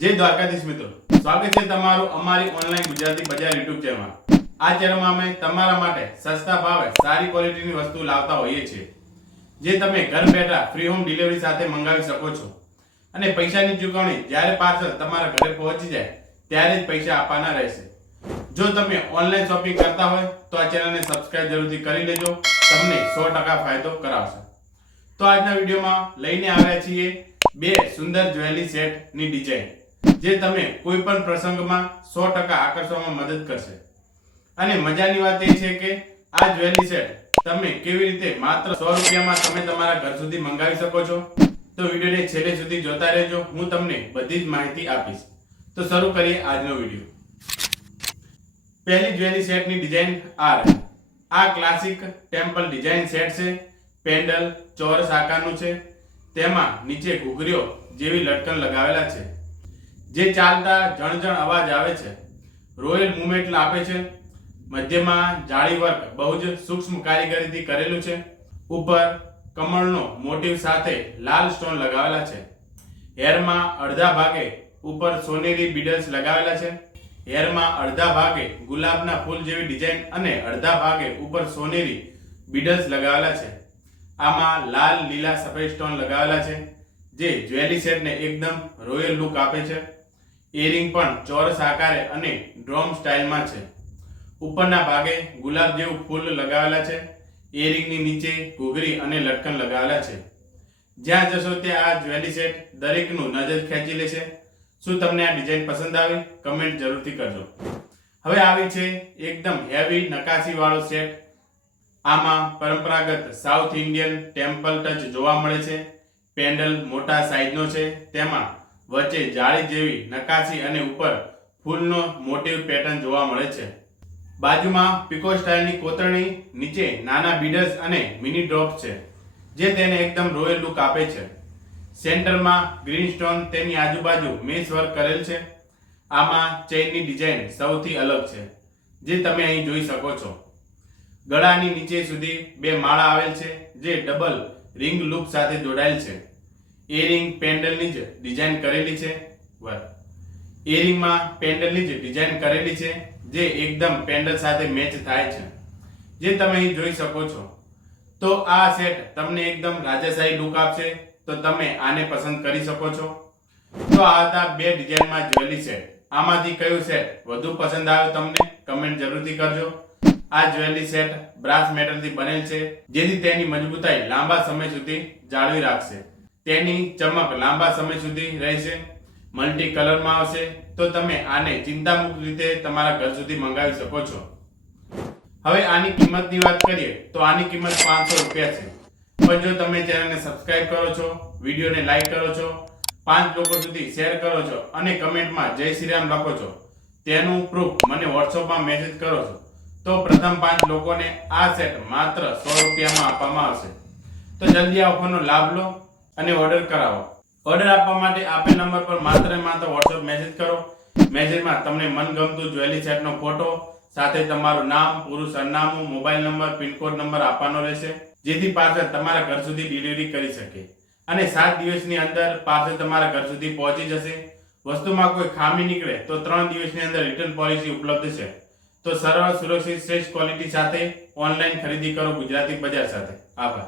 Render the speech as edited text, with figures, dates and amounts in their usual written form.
જય દ્વારકાધીશ મિત્રો, સ્વાગત છે તમારું અમારી ઓનલાઈન ગુજરાતી બજાર YouTube ચેનલમાં। આ ચેનલમાં અમે તમારા માટે સસ્તા ભાવે સારી ક્વોલિટીની વસ્તુ લાવતા હોઈએ છીએ, જે તમે ઘર બેઠા ફ્રી હોમ ડિલિવરી સાથે મંગાવી શકો છો અને પૈસાની ચૂકવણી જ્યારે પાર્સલ તમારા ઘરે પહોંચી જાય ત્યારે જ પૈસા આપવાના રહેશે। જો તમે ઓનલાઈન શોપિંગ કરતા હોય તો આ ચેનલને સબસ્ક્રાઇબ જરૂરથી કરી લેજો, તમને 100% ફાયદો કરાવશે। તો આજના વિડીયોમાં લઈને આવ્યા છીએ બે સુંદર જ્વેલરી સેટની ડિઝાઇન, જે તમે કોઈ પણ પ્રસંગમાં 100% આકર્ષવામાં મદદ કરશે। અને મજાની વાત એ છે કે આ જ્વેલરી સેટ તમે કેવી રીતે માત્ર 100 રૂપિયામાં તમે તમારા ઘર સુધી મંગાવી શકો છો। તો વિડીયોને છેલ્લે સુધી જોતા રહેજો, હું તમને બધી જ માહિતી આપીશ। તો શરૂ કરીએ આજનો વિડીયો। પહેલી જ્વેલરી સેટની ડિઝાઇન આ ક્લાસિક ટેમ્પલ ડિઝાઇન સેટ છે। પેન્ડલ ચોરસ આકારનું છે, તેમાં નીચે ઘૂઘરીઓ જેવી લટકન લગાવેલા છે, જે ચાલતા જણજણ અવાજ આવે છે, રોયલ મૂવમેન્ટ આપે છે। મધ્યમાં જાળી વર્ક બહુ જ સૂક્ષ્મ કારીગરીથી કરેલું છે। ઉપર કમળનો મોટિવ સાથે લાલ સ્ટોન લગાવેલા છે। હેરમાં અડધા ભાગે ઉપર સોનેરી બીડલ્સ લગાવેલા છે। હેરમાં અડધા ભાગે ગુલાબના ફૂલ જેવી ડિઝાઇન અને અડધા ભાગે ઉપર સોનેરી બીડલ્સ લગાવેલા છે। આમાં લાલ લીલા સફેદ સ્ટોન લગાવેલા છે, જે જ્વેલરી સેટને એકદમ રોયલ લુક આપે છે। ઇયરિંગ પણ ચોરસ આકારે અને ડ્રોમ સ્ટાઇલમાં છે। ઉપરના ભાગે ગુલાબ જેવું ફૂલ લગાવેલા છે। ઇયરિંગની નીચે ઘૂઘરી અને લટકન લગાવેલા છે। જ્યાં જશો ત્યાં આ જ્વેલરી સેટ દરેકનું નજર ખેંચી લેશે। શું તમને આ ડિઝાઇન પસંદ આવી? કમેન્ટ જરૂરથી કરજો। હવે આવી છે એકદમ હેવી નકાશી વાળો સેટ। આમાં પરંપરાગત સાઉથ ઇન્ડિયન ટેમ્પલ ટચ જોવા મળે છે। પેન્ડલ મોટા સાઈઝનો છે, તેમાં વચ્ચે જાળી જેવી નકાશી અને ઉપર ફૂલનો મોટિવ પેટર્ન જોવા મળે છે। બાજુમાં પીકો સ્ટાઇલની કોતરણી, નીચે નાના બીડલ્સ અને મિની ડ્રોપ છે, જે તેને એકદમ રોયલ લુક આપે છે। સેન્ટરમાં ગ્રીન સ્ટોન, તેની આજુબાજુ મેશ વર્ક કરેલ છે। આમાં ચેઇનની ડિઝાઇન સૌથી અલગ છે, જે તમે અહીં જોઈ શકો છો। ગળાની નીચે સુધી બે માળા આવેલ છે, જે ડબલ રિંગ લૂપ સાથે જોડાયેલ છે। ઇયરિંગ પેન્ડલની જ ડિઝાઇન કરેલી છે। ઇયરિંગમાં પેન્ડલની જ ડિઝાઇન કરેલી છે, જે એકદમ પેન્ડલ સાથે મેચ થાય છે, જે તમે અહીં જોઈ શકો છો। તો આ સેટ તમને એકદમ રાજાશાહી લુક આપશે, તો તમે આને પસંદ કરી શકો છો। તો આ હતા બે ડિઝાઇનમાં જ્વેલરી સેટ। આમાંથી કયું સેટ વધુ પસંદ આવ્યો તમને? કમેન્ટ જરૂરથી કરજો। આ જ્વેલરી સેટ બ્રાસ મેટલથી બનેલ છે, જેથી તેની મજબૂતાઈ લાંબા સમય સુધી જાળવી રાખશે। તેની ચમક લાંબા સમય સુધી રહેશે। મલ્ટી કલરમાં આવશે, તો તમે આને ચિંતામુક્ત રીતે તમારા ઘર સુધી મંગાવી શકો છો। હવે આની કિંમતની વાત કરીએ તો આની કિંમત 500 રૂપિયા છે। પણ જો તમે ચેનલને સબસ્ક્રાઇબ કરો છો, વિડીયોને લાઈક કરો છો, 5 લોકો સુધી શેર કરો છો અને કમેન્ટમાં જય શ્રી રામ લખો છો, તેનું પ્રૂફ મને WhatsAppમાં મેસેજ કરો છો, તો પ્રથમ 5 લોકોને આ સેટ માત્ર 100 રૂપિયામાં આપવામાં આવશે। તો જલ્દી આ ઓફરનો લાભ લો અને ઓર્ડર કરાવો। ઓર્ડર આપવા માટે આપેલ નંબર પર માત્ર WhatsApp મેસેજ કરો। મેસેજમાં તમને મનગમતું જ્વેલરી સેટનો ફોટો સાથે તમારું નામ, પૂરું સરનામું, મોબાઈલ નંબર, પિનકોડ નંબર આપવાનો રહેશે, જેથી પાર્સલ તમારા ઘર સુધી ડિલિવરી કરી શકે અને 7 દિવસની અંદર પાર્સલ તમારા ઘર સુધી પહોંચી જશે। વસ્તુમાં કોઈ ખામી નીકળે તો 3 દિવસની અંદર રિટર્ન પોલિસી ઉપલબ્ધ છે। તો સરળ, સુરક્ષિત, શ્રેષ્ઠ ક્વોલિટી સાથે ઓનલાઈન ખરીદી કરો ગુજરાતી બજાર સાથે। આભાર।